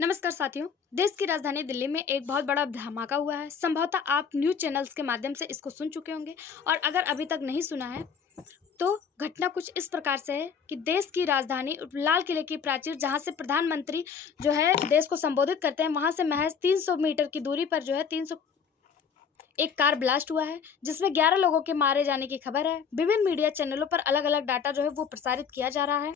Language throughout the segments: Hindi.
नमस्कार साथियों। देश की राजधानी दिल्ली में एक बहुत बड़ा धमाका हुआ है। संभवतः आप न्यूज़ चैनल्स के माध्यम से इसको सुन चुके होंगे और अगर अभी तक नहीं सुना है तो घटना कुछ इस प्रकार से है कि देश की राजधानी लाल किले की प्राचीर जहां से प्रधानमंत्री जो है देश को संबोधित करते हैं, वहां से महज 300 मीटर की दूरी पर जो है 300 एक कार ब्लास्ट हुआ है जिसमें 11 लोगों के मारे जाने की खबर है। विभिन्न मीडिया चैनलों पर अलग अलग डाटा जो है वो प्रसारित किया जा रहा है।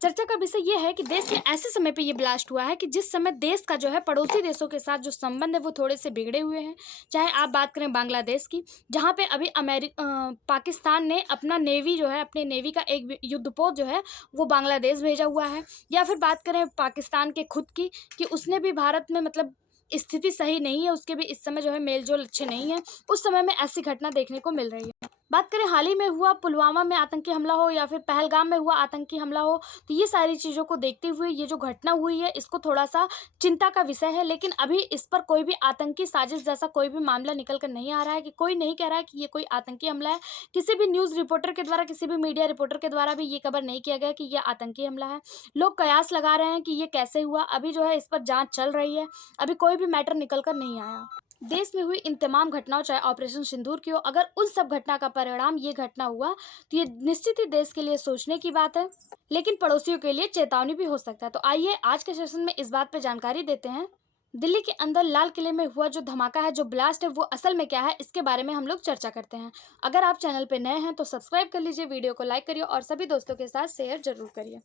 चर्चा का विषय यह है कि देश में ऐसे समय पे ये ब्लास्ट हुआ है कि जिस समय देश का जो है पड़ोसी देशों के साथ जो संबंध है वो थोड़े से बिगड़े हुए हैं। चाहे आप बात करें बांग्लादेश की, जहाँ पे अभी पाकिस्तान ने अपना नेवी जो है, अपने नेवी का एक युद्धपोत जो है वो बांग्लादेश भेजा हुआ है, या फिर बात करें पाकिस्तान के खुद की कि उसने भी भारत में मतलब स्थिति सही नहीं है, उसके भी इस समय जो है मेलजोल अच्छे नहीं है। उस समय में ऐसी घटना देखने को मिल रही है। बात करें हाल ही में हुआ पुलवामा में आतंकी हमला हो या फिर पहलगाम में हुआ आतंकी हमला हो, तो ये सारी चीज़ों को देखते हुए ये जो घटना हुई है इसको थोड़ा सा चिंता का विषय है। लेकिन अभी इस पर कोई भी आतंकी साजिश जैसा कोई भी मामला निकल कर नहीं आ रहा है, कि कोई नहीं कह रहा है कि ये कोई आतंकी हमला है। किसी भी न्यूज़ रिपोर्टर के द्वारा, किसी भी मीडिया रिपोर्टर के द्वारा भी ये कवर नहीं किया गया कि ये आतंकी हमला है। लोग कयास लगा रहे हैं कि ये कैसे हुआ। अभी जो है इस पर जाँच चल रही है, अभी कोई भी मैटर निकल कर नहीं आया। देश में हुई इन तमाम घटनाओं, चाहे ऑपरेशन सिंदूर की हो, अगर उन सब घटना का परिणाम ये घटना हुआ तो ये निश्चित ही देश के लिए सोचने की बात है, लेकिन पड़ोसियों के लिए चेतावनी भी हो सकता है। तो आइए आज के सेशन में इस बात पे जानकारी देते हैं। दिल्ली के अंदर लाल किले में हुआ जो धमाका है, जो ब्लास्ट है, वो असल में क्या है, इसके बारे में हम लोग चर्चा करते हैं। अगर आप चैनल पे नए हैं तो सब्सक्राइब कर लीजिए, वीडियो को लाइक करिए और सभी दोस्तों के साथ शेयर जरूर करिए।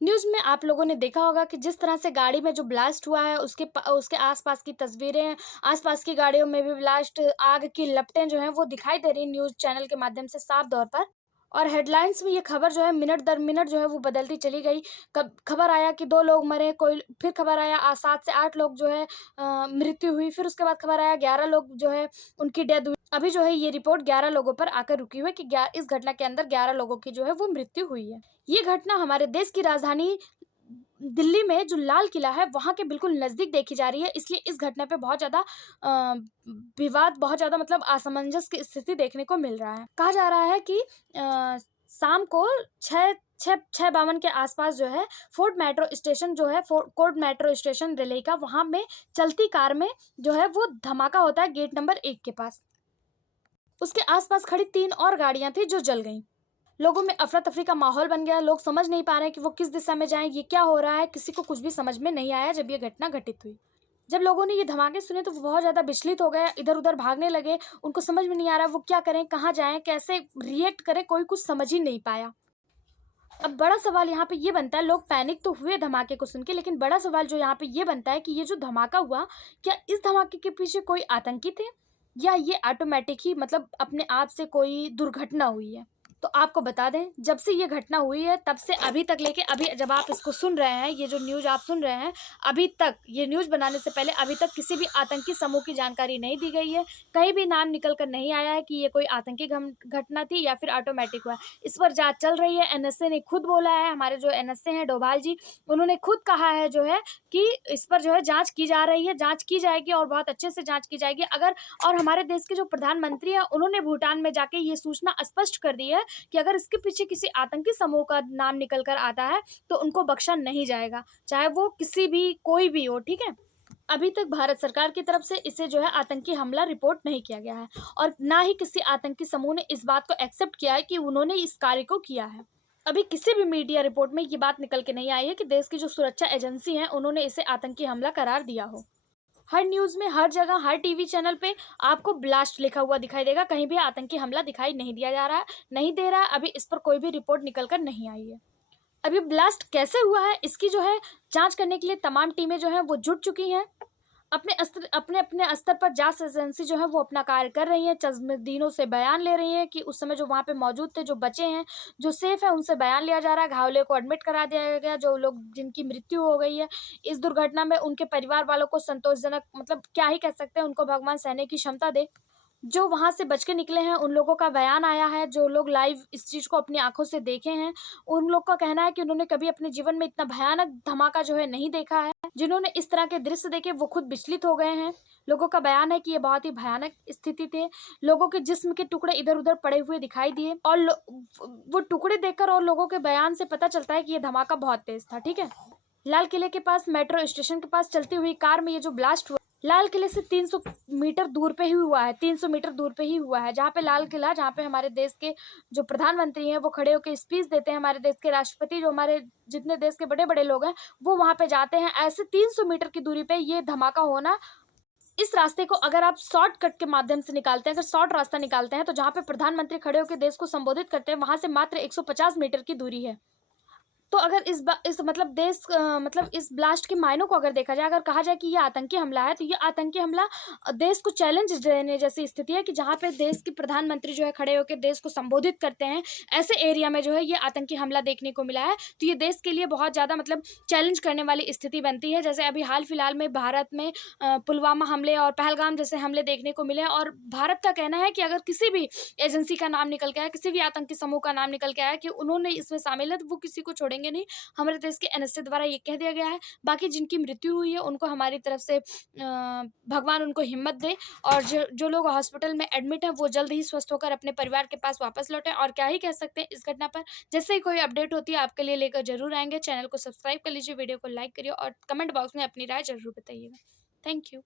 न्यूज़ में आप लोगों ने देखा होगा कि जिस तरह से गाड़ी में जो ब्लास्ट हुआ है उसके आसपास की तस्वीरें, आसपास की गाड़ियों में भी ब्लास्ट, आग की लपटें जो हैं वो दिखाई दे रही न्यूज़ चैनल के माध्यम से साफ तौर पर। और हेडलाइंस में ये खबर जो है मिनट दर मिनट जो है वो बदलती चली गई। कब खबर आया कि 2 लोग मरे, कोई फिर खबर आया 7 से 8 लोग जो है मृत्यु हुई, फिर उसके बाद खबर आया 11 लोग जो है उनकी डेथ हुई। अभी जो है ये रिपोर्ट 11 लोगों पर आकर रुकी हुई है कि इस घटना के अंदर 11 लोगों की जो है वो मृत्यु हुई है। ये घटना हमारे देश की राजधानी दिल्ली में जो लाल किला है वहाँ के बिल्कुल नज़दीक देखी जा रही है, इसलिए इस घटना पे बहुत ज़्यादा विवाद, बहुत ज़्यादा मतलब असमंजस की स्थिति देखने को मिल रहा है। कहा जा रहा है कि शाम को 6:52 के आसपास जो है फोर्ट मेट्रो स्टेशन जो है, कोर्ट मेट्रो स्टेशन दिल्ली का, वहाँ में चलती कार में जो है वो धमाका होता है गेट नंबर 1 के पास। उसके आसपास खड़ी 3 और गाड़ियाँ थी जो जल गईं। लोगों में अफरा-तफरी का माहौल बन गया। लोग समझ नहीं पा रहे हैं कि वो किस दिशा में जाएँ, ये क्या हो रहा है? किसी को कुछ भी समझ में नहीं आया जब ये घटना घटित हुई। जब लोगों ने ये धमाके सुने तो वो बहुत ज़्यादा विचलित हो गए, इधर-उधर भागने लगे। उनको समझ में नहीं आ रहा वो क्या करें, कहाँ जाएँ, कैसे रिएक्ट करें, कोई कुछ समझ ही नहीं पाया। अब बड़ा सवाल यहाँ पे ये बनता है, लोग पैनिक तो हुए धमाके को सुन के, लेकिन बड़ा सवाल जो यहाँ पे ये बनता है कि ये जो धमाका हुआ, क्या इस धमाके के पीछे कोई आतंकी थे? या ये ऑटोमैटिक ही मतलब अपने आप से कोई दुर्घटना हुई है? तो आपको बता दें, जब से ये घटना हुई है तब से अभी तक लेके अभी जब आप इसको सुन रहे हैं, ये जो न्यूज़ आप सुन रहे हैं, अभी तक ये न्यूज़ बनाने से पहले अभी तक किसी भी आतंकी समूह की जानकारी नहीं दी गई है। कहीं भी नाम निकल कर नहीं आया है कि ये कोई आतंकी घटना थी या फिर ऑटोमैटिक हुआ है। इस पर जाँच चल रही है। एनएसए ने खुद बोला है, हमारे जो एनएसए हैं डोभाल जी, उन्होंने खुद कहा है जो है कि इस पर जो है जाँच की जा रही है, जाँच की जाएगी और बहुत अच्छे से जाँच की जाएगी। अगर और हमारे देश के जो प्रधानमंत्री हैं, उन्होंने भूटान में जाके ये सूचना स्पष्ट कर दी है कि अगर इसके पीछे किसी आतंकी समूह का नाम निकल कर आता है तो उनको बख्शा नहीं जाएगा, चाहे वो किसी भी कोई भी हो, ठीक है? अभी तक भारत सरकार की तरफ से इसे जो है आतंकी हमला रिपोर्ट नहीं किया गया है और ना ही किसी आतंकी समूह ने इस बात को एक्सेप्ट किया है कि उन्होंने इस कार्य को किया है। अभी किसी भी मीडिया रिपोर्ट में ये बात निकल के नहीं आई है कि देश की जो सुरक्षा एजेंसी हैं उन्होंने इसे आतंकी हमला करार दिया हो। हर न्यूज़ में, हर जगह, हर टीवी चैनल पे आपको ब्लास्ट लिखा हुआ दिखाई देगा, कहीं भी आतंकी हमला दिखाई नहीं दिया जा रहा है, नहीं दे रहा है। अभी इस पर कोई भी रिपोर्ट निकल कर नहीं आई है। अभी ब्लास्ट कैसे हुआ है इसकी जो है जांच करने के लिए तमाम टीमें जो हैं वो जुट चुकी हैं। अपने स्तर पर जांच एजेंसी जो है वो अपना कार्य कर रही है। चश्मदीदों से बयान ले रही है कि उस समय जो वहाँ पे मौजूद थे, जो बचे हैं, जो सेफ है, उनसे बयान लिया जा रहा है। घायलों को एडमिट करा दिया गया, जो लोग जिनकी मृत्यु हो गई है इस दुर्घटना में, उनके परिवार वालों को संतोषजनक मतलब क्या ही कह सकते हैं, उनको भगवान सहने की क्षमता दे। जो वहाँ से बच के निकले हैं उन लोगों का बयान आया है, जो लोग लाइव इस चीज़ को अपनी आँखों से देखे हैं, उन लोग का कहना है कि उन्होंने कभी अपने जीवन में इतना भयानक धमाका जो है नहीं देखा है। जिन्होंने इस तरह के दृश्य देखे वो खुद विचलित हो गए हैं। लोगों का बयान है कि ये बहुत ही भयानक स्थिति थी। लोगों के जिस्म के टुकड़े इधर-उधर पड़े हुए दिखाई दिए और वो टुकड़े देखकर और लोगों के बयान से पता चलता है कि ये धमाका बहुत तेज़ था, ठीक है? लाल किले के पास मेट्रो स्टेशन के पास चलती हुई कार में ये जो ब्लास्ट हुआ, लाल किले से 300 मीटर दूर पे ही हुआ है, 300 मीटर दूर पे ही हुआ है, जहाँ पे लाल किला, जहाँ पे हमारे देश के जो प्रधानमंत्री हैं वो खड़े होकर स्पीच देते हैं, हमारे देश के राष्ट्रपति, जो हमारे जितने देश के बड़े बड़े लोग हैं वो वहां पे जाते हैं। ऐसे 300 मीटर की दूरी पे ये धमाका होना, इस रास्ते को अगर आप शॉर्टकट के माध्यम से निकालते हैं, अगर शॉर्ट रास्ता निकालते हैं, तो जहाँ पे प्रधानमंत्री खड़े होकर देश को संबोधित करते हैं वहां से मात्र 150 मीटर की दूरी है। तो अगर इस मतलब मतलब इस ब्लास्ट के मायनों को अगर देखा जाए, अगर कहा जाए कि ये आतंकी हमला है, तो ये आतंकी हमला देश को चैलेंज देने जैसी स्थिति है कि जहाँ पे देश के प्रधानमंत्री जो है खड़े होकर देश को संबोधित करते हैं, ऐसे एरिया में जो है ये आतंकी हमला देखने को मिला है। तो ये देश के लिए बहुत ज़्यादा मतलब चैलेंज करने वाली स्थिति बनती है। जैसे अभी हाल फिलहाल में भारत में पुलवामा हमले और पहलगाम जैसे हमले देखने को मिले, और भारत का कहना है कि अगर किसी भी एजेंसी का नाम निकल के आया, किसी भी आतंकी समूह का नाम निकल के आया कि उन्होंने इसमें शामिल है, तो वो किसी को छोड़ेंगे नहीं। हमारे देश के एनएसए द्वारा ये कह दिया गया है। बाकी जिनकी मृत्यु हुई है उनको हमारी तरफ से भगवान उनको हिम्मत दे, और जो जो लोग हॉस्पिटल में एडमिट हैं वो जल्द ही स्वस्थ होकर अपने परिवार के पास वापस लौटें। और क्या ही कह सकते हैं इस घटना पर। जैसे ही कोई अपडेट होती है आपके लिए लेकर जरूर आएंगे। चैनल को सब्सक्राइब कर लीजिए, वीडियो को लाइक करिए और कमेंट बॉक्स में अपनी राय जरूर बताइएगा। Thank you.